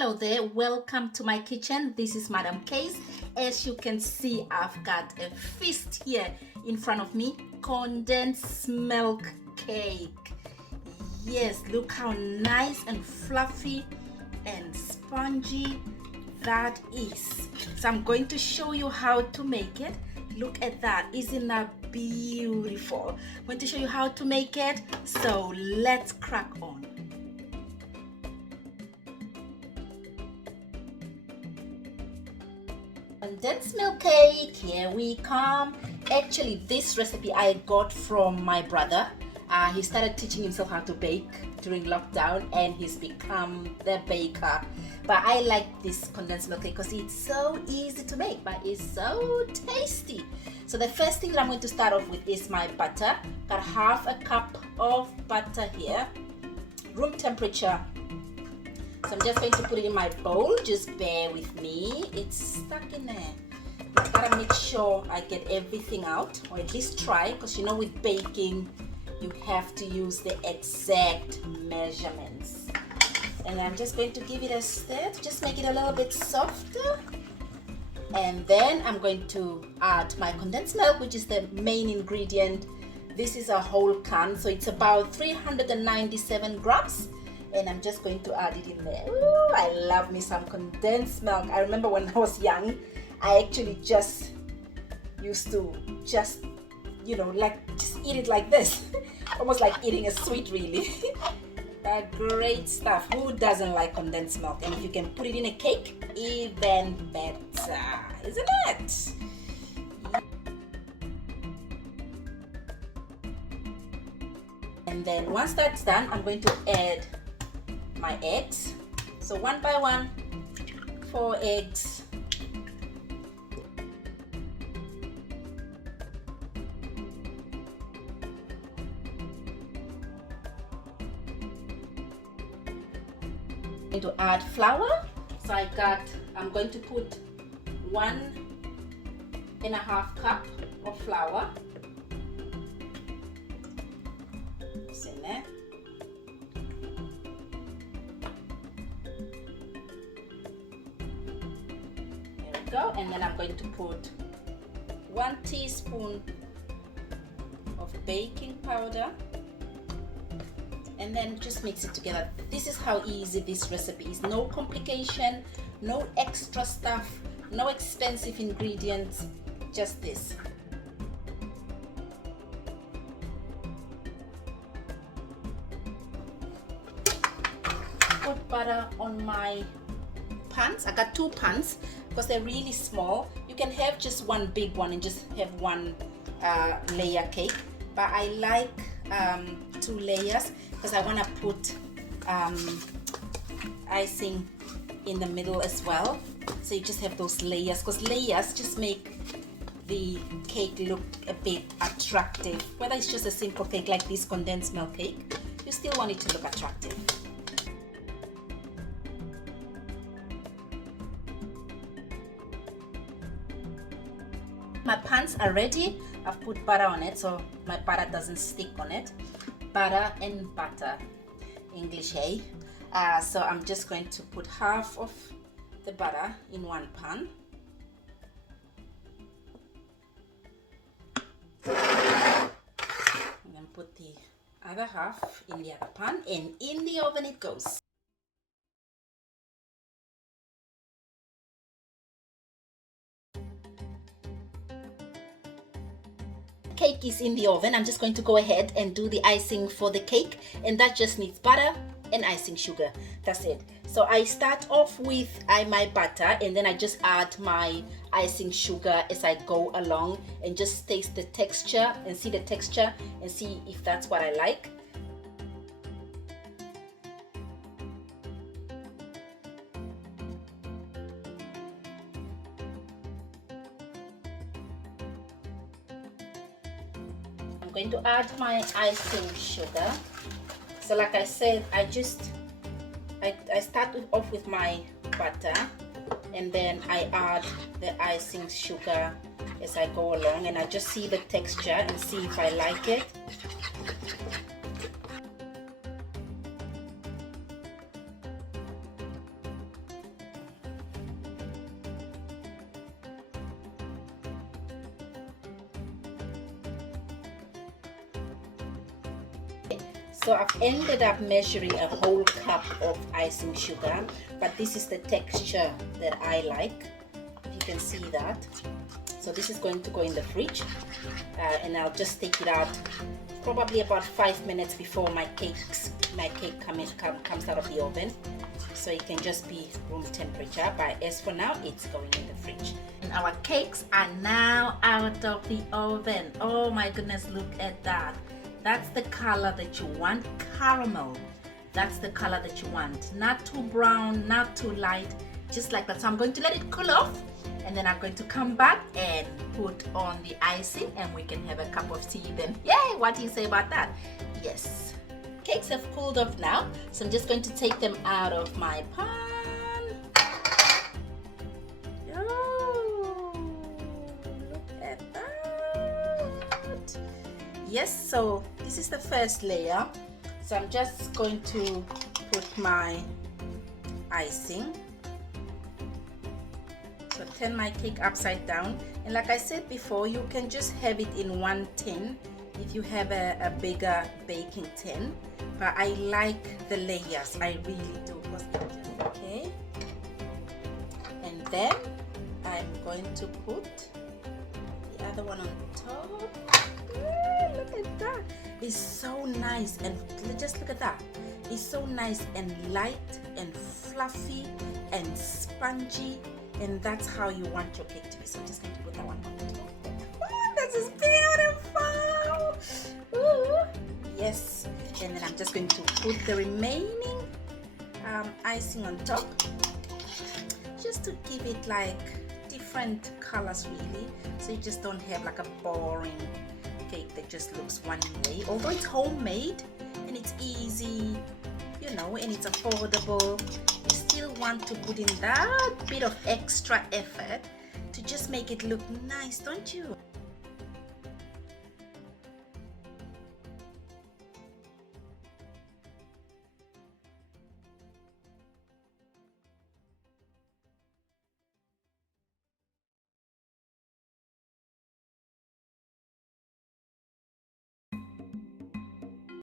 Hello there, welcome to my kitchen. This is Madam Case. As you can see, I've got a feast here in front of me. Condensed milk cake. Yes, look how nice and fluffy and spongy that is. So I'm going to show you how to make it. Look at that, isn't that beautiful? I'm going to show you how to make it, so let's crack on. Condensed milk cake, here we come. Actually, this recipe I got from my brother. He started teaching himself how to bake during lockdown and he's become the baker. But I like this condensed milk cake because it's so easy to make, but it's so tasty. So the first thing that I'm going to start off with is my butter. Got half a cup of butter here, room temperature. So I'm just going to put it in my bowl. Just bear with me. It's stuck in there. I gotta make sure I get everything out, or at least try, because you know with baking you have to use the exact measurements. And I'm just going to give it a stir to just make it a little bit softer. And then I'm going to add my condensed milk, which is the main ingredient. This is a whole can, so it's about 397 grams. And I'm just going to add it in there. Ooh, I love me some condensed milk. I remember when I was young, I actually just used to just eat it like this. Almost like eating a sweet, really. Great stuff. Who doesn't like condensed milk? And if you can put it in a cake, even better, isn't it? And then once that's done, I'm going to add my eggs. So one by one, 4 eggs. I'm going to add flour. So I'm going to put 1.5 cup of flour. It's in there. Go, and then I'm going to put 1 teaspoon of baking powder and then just mix it together. This is how easy this recipe is. No complication, no extra stuff, no expensive ingredients, just this. Put butter on my pans. I got 2 pans because they're really small. You can have just one big one and just have one layer cake, but I like 2 layers because I want to put icing in the middle as well. So you just have those layers, because layers just make the cake look a bit attractive. Whether it's just a simple cake like this condensed milk cake, you still want it to look attractive. My pans are ready. I've put butter on it so my butter doesn't stick on it. Butter and butter, English, hey? So I'm just going to put half of the butter in one pan. And then put the other half in the other pan, and in the oven it goes. Cake is in the oven. I'm just going to go ahead and do the icing for the cake, and that just needs butter and icing sugar. That's it. So I start off with my butter, and then I just add my icing sugar as I go along and just taste the texture and see the texture and see if that's what I like. I'm going to add my icing sugar. So like I said, I start off with my butter, and then I add the icing sugar as I go along, and I just see the texture and see if I like it. So I've ended up measuring a whole cup of icing sugar, but this is the texture that I like. If you can see that. So this is going to go in the fridge, and I'll just take it out probably about 5 minutes before my cake comes out of the oven. So it can just be room temperature, but as for now, it's going in the fridge. And our cakes are now out of the oven. Oh my goodness, look at that. That's the color that you want, caramel. That's the color that you want. Not too brown, not too light, just like that. So I'm going to let it cool off, and then I'm going to come back and put on the icing, and we can have a cup of tea then. Yay! What do you say about that? Yes. Cakes have cooled off now, so I'm just going to take them out of my pan. Oh, look at that. Yes, so this is the first layer. So I'm just going to put my icing. So turn my cake upside down, and like I said before, you can just have it in one tin if you have a bigger baking tin, but I like the layers, I really do. Okay, and then I'm going to put the other one on top. Look at that, it's so nice, and just look at that, it's so nice and light and fluffy and spongy, and that's how you want your cake to be. So I'm just going to put that one on top. Oh, this is beautiful. Ooh. Yes, and then I'm just going to put the remaining icing on top, just to give it like different colors really, so you just don't have like a boring cake that just looks one way. Although it's homemade and it's easy, you know, and it's affordable, you still want to put in that bit of extra effort to just make it look nice, don't you?